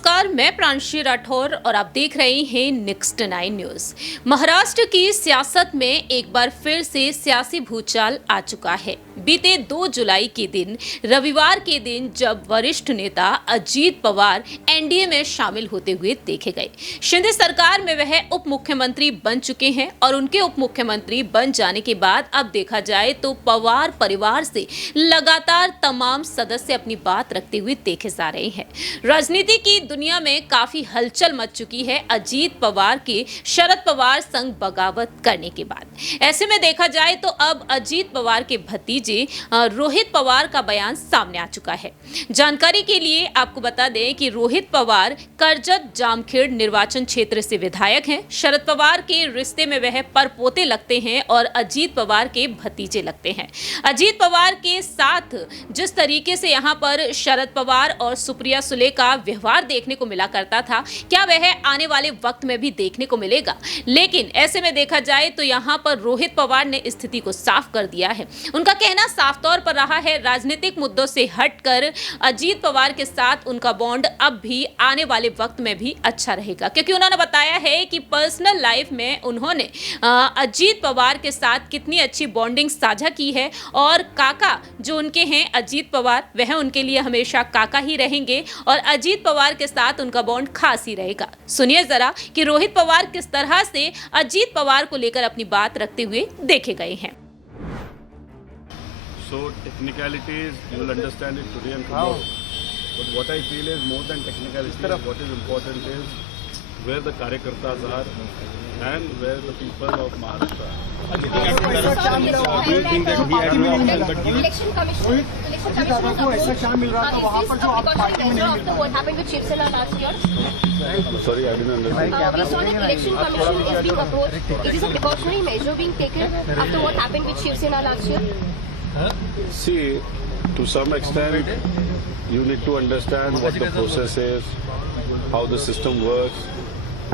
नमस्कार, मैं प्रांशी राठौर और आप देख रहे हैं नेक्स्ट 9 न्यूज। महाराष्ट्र की सियासत में एक बार फिर से सियासी भूचाल आ चुका है। बीते 2 जुलाई के दिन, रविवार के दिन, जब वरिष्ठ नेता अजीत पवार एनडीए में शामिल होते हुए देखे गए। शिंदे सरकार में वह उप मुख्यमंत्री बन चुके हैं और उनके उप मुख्यमंत्री बन जाने के बाद अब देखा जाए तो पवार परिवार से लगातार तमाम सदस्य अपनी बात रखते हुए देखे जा रहे हैं। राजनीति की दुनिया में काफी हलचल मच चुकी है अजीत पवार के शरद पवार संग बगावत करने के बाद। ऐसे में देखा जाए तो अब अजीत पवार के भतीजे रोहित पवार का बयान सामने आ चुका है। जानकारी के लिए आपको बता दें कि रोहित पवार करजत जामखेड़ निर्वाचन क्षेत्र से विधायक हैं। शरद पवार के रिश्ते में वह परपोते लगते हैं और अजीत पवार के भतीजे लगते हैं। अजीत पवार के साथ जिस तरीके से यहाँ पर शरद पवार और सुप्रिया सुले का व्यवहार देखने को मिला करता था, क्या वह आने वाले वक्त में भी देखने को मिलेगा? लेकिन ऐसे में देखा जाए तो यहाँ पर रोहित पवार ने स्थिति को साफ कर दिया है। उनका कहना साफ तौर पर रहा है, राजनीतिक मुद्दों से हटकर अजीत पवार के साथ उनका बॉन्ड अब भी आने वाले वक्त में भी अच्छा रहेगा, क्योंकि उन्होंने बताया है कि पर्सनल लाइफ में उन्होंने अजीत पवार के साथ कितनी अच्छी बॉन्डिंग साझा की है और काका जो उनके हैं अजीत पवार, वह उनके लिए हमेशा काका ही रहेंगे और अजीत पवार के साथ उनका बॉन्ड खास ही रहेगा। सुनिए जरा कि रोहित पवार किस तरह से अजीत पवार को लेकर अपनी बात रखते हुए देखे गए हैं। So technicalities you will understand it today and tomorrow. But what I feel is more than technicalities, what is important is where the Karyakartas are and where the people of Maharashtra are. Do you think that he had no option but given? Election Commission ऐसा क्या मिल रहा था वहाँ पर जो आप party में नहीं मिल रहा? what happened with Shiv Sena last year? Sorry, I didn't understand. We saw that Election Commission is being approached. It is a precautionary measure being taken after what happened with Shiv Sena last year. See, to some extent, you need to understand what the process is, how the system works,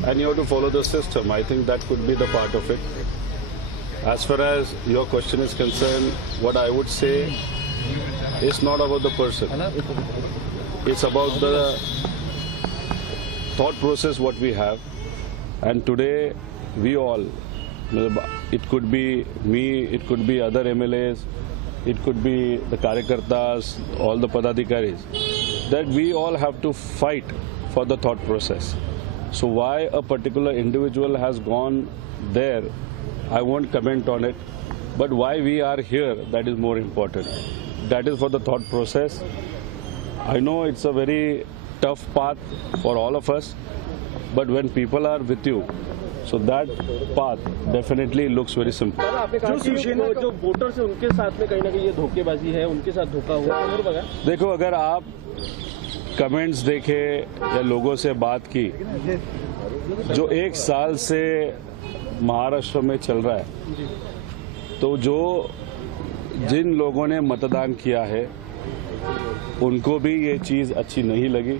and you have to follow the system. I think that could be the part of it. As far as your question is concerned, what I would say is not about the person. It's about the thought process what we have. And today, we all, it could be me, it could be other MLAs, it could be the Karyakartas, all the Padadikaris, that we all have to fight for the thought process. So why a particular individual has gone there, I won't comment on it. But why we are here, that is more important. That is for the thought process. I know it's a very tough path for all of us, but when people are with you, so that path definitely looks very simple. जो voters है उनके साथ में कहीं ना कहीं ये धोखेबाजी है, उनके साथ धोखा हुआ। देखो, अगर आप कमेंट्स देखे या लोगों से बात की, जो 1 साल से महाराष्ट्र में चल रहा है, तो जिन लोगों ने मतदान किया है उनको भी ये चीज़ अच्छी नहीं लगी,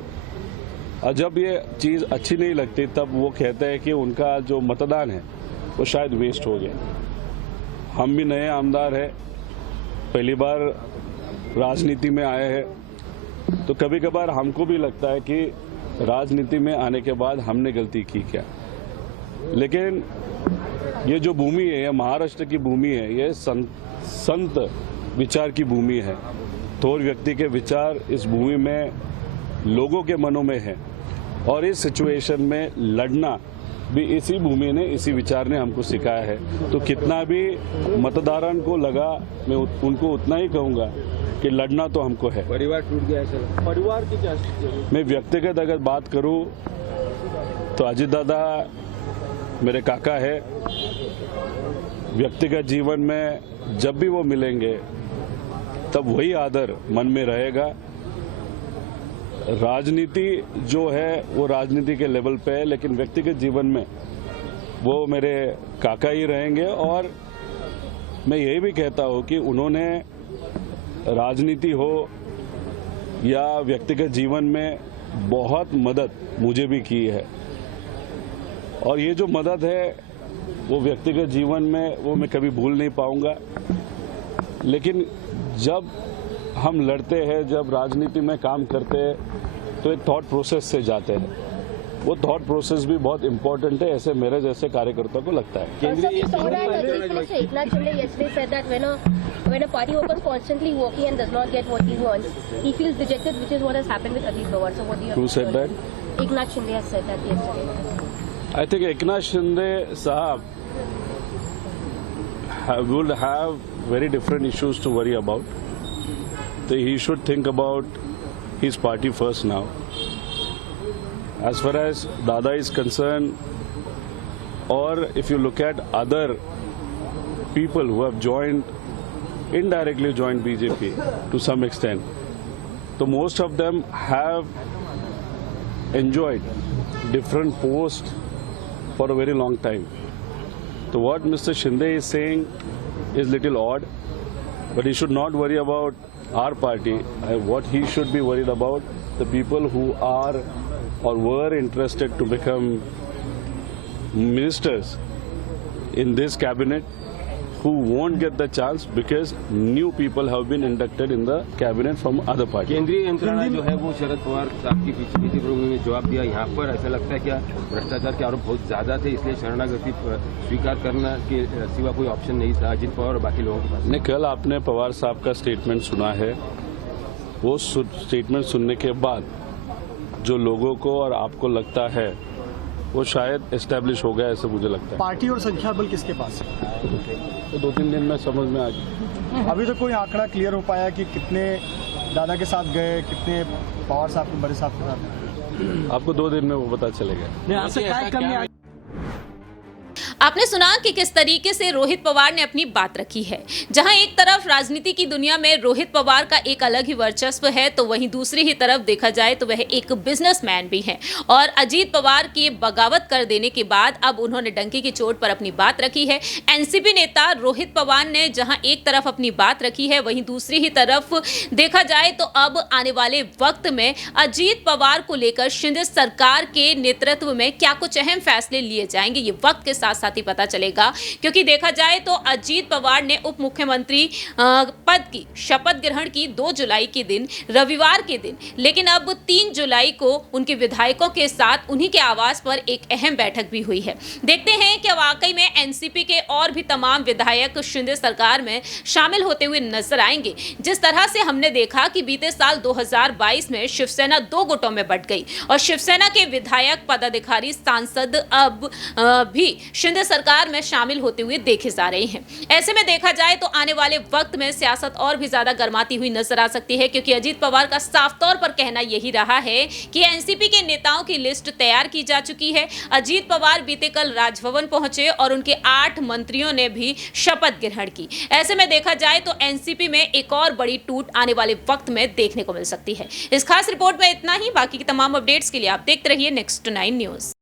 और जब ये चीज़ अच्छी नहीं लगती तब वो कहते हैं कि उनका जो मतदान है वो शायद वेस्ट हो गया। हम भी नए आमदार हैं, पहली बार राजनीति में आए हैं, तो कभी कभार हमको भी लगता है कि राजनीति में आने के बाद हमने गलती की क्या। लेकिन ये जो भूमि है, ये महाराष्ट्र की भूमि है, ये संत विचार की भूमि है। थोर व्यक्ति के विचार इस भूमि में लोगों के मनों में है, और इस सिचुएशन में लड़ना भी इसी भूमि ने, इसी विचार ने हमको सिखाया है। तो कितना भी मतदारन को लगा, मैं उनको उतना ही कहूँगा कि लड़ना तो हमको है। परिवार टूट गया है सर, परिवार की क्या? मैं व्यक्तिगत अगर बात करूँ तो अजीत दादा मेरे काका है। व्यक्तिगत जीवन में जब भी वो मिलेंगे तब वही आदर मन में रहेगा। राजनीति जो है वो राजनीति के लेवल पे है, लेकिन व्यक्तिगत जीवन में वो मेरे काका ही रहेंगे। और मैं यही भी कहता हूँ कि उन्होंने राजनीति हो या व्यक्तिगत जीवन में बहुत मदद मुझे भी की है, और ये जो मदद है वो व्यक्तिगत जीवन में वो मैं कभी भूल नहीं पाऊंगा। लेकिन जब हम लड़ते हैं, जब राजनीति में काम करते हैं, तो एक थॉट प्रोसेस से जाते हैं। वो थॉट प्रोसेस भी बहुत इंपॉर्टेंट है, ऐसे मेरे जैसे कार्यकर्ता को लगता है। Also, we saw that Minister Eknath Shinde yesterday said that when a party worker is constantly working and does not get what he wants, he feels dejected, which is what has happened with Ajit Pawar. So what do you have Who to said say? that? Eknath Shinde has said that yesterday. I think Eknath Shinde Sahab will have very different issues to worry about. So he should think about his party first now. As far as Dada is concerned, or if you look at other people who have indirectly joined BJP to some extent, so most of them have enjoyed different posts for a very long time. So what Mr. Shinde is saying is little odd, but he should not worry about our party. What he should be worried about, the people who are or were interested to become ministers in this cabinet, who won't get the chance because new people have been inducted in the cabinet from other parties. केंद्रीय यंत्रणा जो है वो शरद पवार साहब की पीछे उन्होंने जवाब दिया। यहाँ पर ऐसा लगता है क्या भ्रष्टाचार के आरोप बहुत ज्यादा थे, इसलिए शरणागति स्वीकार करना के सिवा कोई ऑप्शन नहीं था अजित पवार और बाकी लोगों के पास। नहीं, कल आपने पवार साहब का स्टेटमेंट सुना है। वो स्टेटमेंट सुनने के बाद जो लोगों को और आपको लगता है वो शायद एस्टेब्लिश हो गया, ऐसे मुझे लगता है। पार्टी और संख्या बल किसके पास है? तो 2-3 दिन में समझ में आ गया। अभी तक कोई आंकड़ा क्लियर हो पाया कि कितने दादा के साथ गए, कितने पवार साहब के बड़े साहब के साथ? आपको 2 दिन में वो पता चलेगा। आपने सुना कि किस तरीके से रोहित पवार ने अपनी बात रखी है। जहां एक तरफ राजनीति की दुनिया में रोहित पवार का एक अलग ही वर्चस्व है, तो वहीं दूसरी ही तरफ देखा जाए तो वह एक बिजनेसमैन भी हैं। और अजीत पवार की बगावत कर देने के बाद अब उन्होंने डंकी की चोट पर अपनी बात रखी है। एनसीपी नेता रोहित पवार ने जहां एक तरफ अपनी बात रखी है, वहीं दूसरी ही तरफ देखा जाए तो अब आने वाले वक्त में अजीत पवार को लेकर शिंदे सरकार के नेतृत्व में क्या कुछ अहम फैसले लिए जाएंगे, ये वक्त के साथ साथ ही पता चलेगा। क्योंकि देखा जाए तो अजीत पवार ने उप मुख्यमंत्री पद की शपथ ग्रहण की 2 जुलाई के दिन, रविवार के दिन, लेकिन अब 3 जुलाई को उनके विधायकों के साथ उन्हीं के आवास पर एक अहम बैठक भी हुई है। देखते हैं कि वाकई में एनसीपी के और भी तमाम विधायक शिंदे सरकार में शामिल होते हुए नजर आएंगे। जिस तरह से हमने देखा कि बीते साल 2022 में शिवसेना 2 गुटों में बंट गई और शिवसेना के विधायक, पदाधिकारी, सांसद अब भी शिंदे सरकार में शामिल होते हुए देखे जा रहे हैं। ऐसे में देखा जाए तो आने वाले वक्त में सियासत और भी ज्यादा गर्माती हुई नजर आ सकती है, क्योंकि अजीत पवार का साफ तौर पर कहना यही रहा है कि एनसीपी के नेताओं की लिस्ट तैयार की जा चुकी है। अजीत पवार बीते कल राजभवन पहुंचे और उनके 8 मंत्रियों ने भी शपथ ग्रहण की। ऐसे में देखा जाए तो एनसीपी में एक और बड़ी टूट आने वाले वक्त में देखने को मिल सकती है। इस खास रिपोर्ट में इतना ही। बाकी की तमाम अपडेट्स के लिए आप देखते रहिए नेक्स्ट 9 न्यूज।